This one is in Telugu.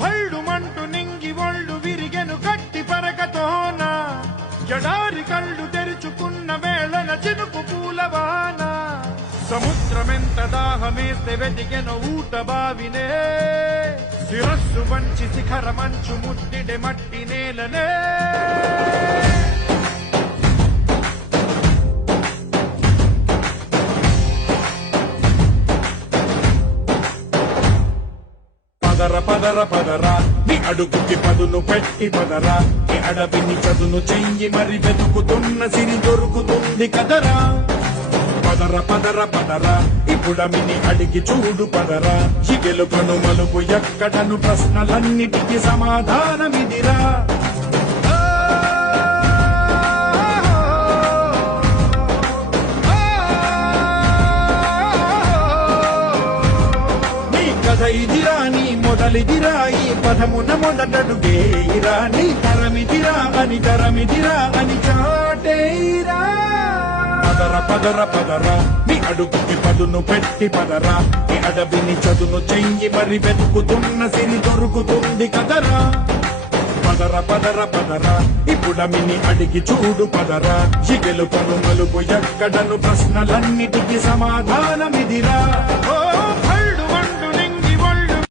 భళ్ళు మంటు నింగి ఒళ్ళు విరిగెను గట్టి పరకతోన ఎడారి కళ్ళు తెరుచుకున్న వేళన చినుకు పూలవాన సముద్రమెంత దాహమేస్తే వెతికెను ఊట బావినే శిరస్సు వంచి శిఖర మంచు ముట్టిడే మట్టి నేలనే పదర పదర పదరా నీ అడుగుకి పదును పెట్టి పదరా నీ అడవిని చదును చెయ్యి మరి వెతుకుతున్న సిరి దొరుకుతుంది కదరా పదర పదర పదరా ఇప్పుడమిని అడిగి చూడు పదరా ఈ గెలుపను మలుపు ఎక్కడను ప్రశ్నలన్నిటికీ సమాధానమిదిరా ఇదిరా నీ మొదలిదిరా ఈ పదమున మొదటడుగేరా నీ తరమిదిరా అని చాటేరా పదర పదర పదరా నీ అడుగుకి పదును పెట్టి పదరా నీ అడవిని చదును చెయ్యి మరి వెతుకుతున్న సిరి దొరుకుతుంది కదరా పదర పదర పదరా ఇప్పుడమిని అడిగి చూడు పదరా ఈ గెలుపను మలుపు ఎక్కడను ప్రశ్నలన్నిటికీ సమాధానమిదిరా